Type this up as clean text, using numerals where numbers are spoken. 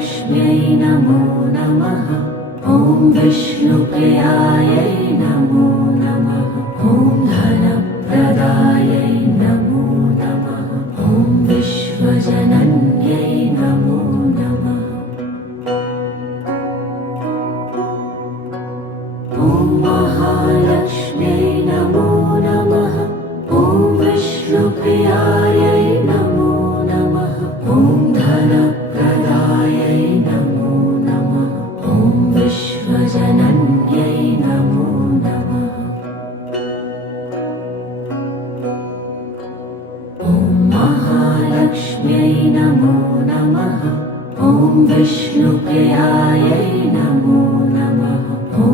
महालक्ष्म्यै नमो नमः। ॐ विष्णुप्रियायै नमो नमः। ॐ धनप्रदायै नमो नमः। ॐ विश्वजनन्यै नमो नमः। ॐ महालक्ष्म्यै नमो नमः। ॐ विष्णुप्रियायै नमो नमः। ॐ धनप्रदायै नमो नमः। ॐ विश्वजनन्यै नमो नमः। ॐ महालक्ष्म्यै नमो नमः। ॐ विष्णुप्रियायै नमो नमः। ॐ